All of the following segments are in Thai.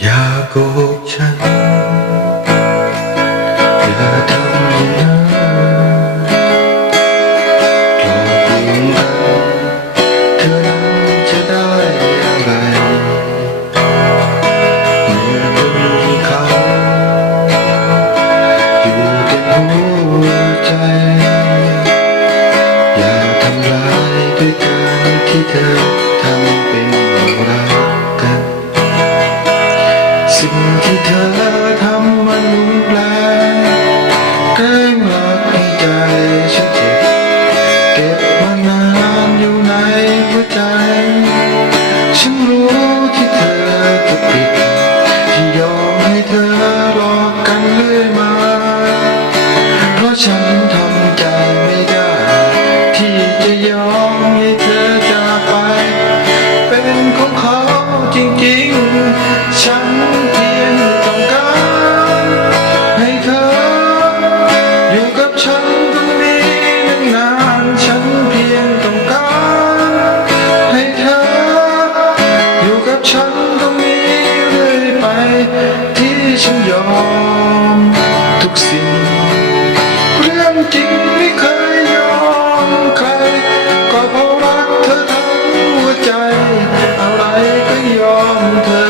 也局促 ฉันรู้ที่เธอจะปิด ที่ยอมให้เธอรอกันเรื่อยมา เพราะฉัน ที่ฉันยอมทุกสิ่ง เรื่องจริงไม่เคยยอมใคร ก็เพราะรักเธอทั้งหัวใจ อะไรก็ยอมเธอ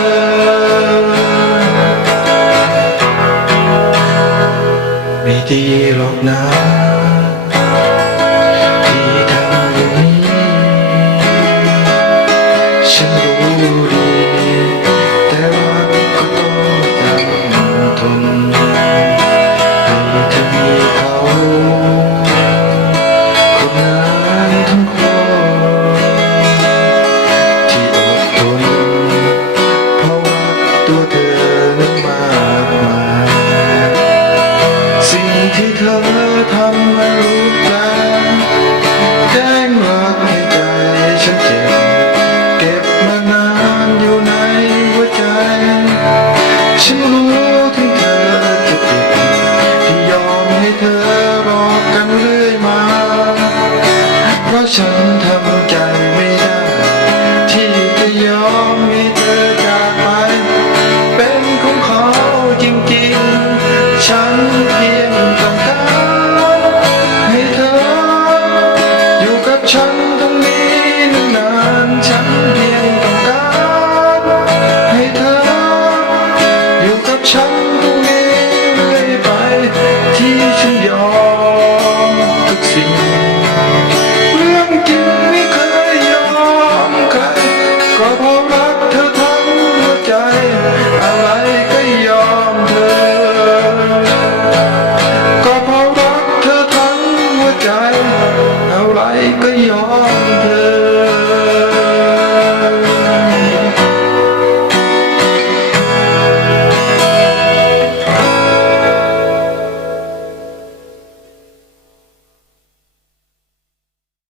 ไม่ดีหรอกนะที่ทำอย่างนี้ฉันรู้ดี time.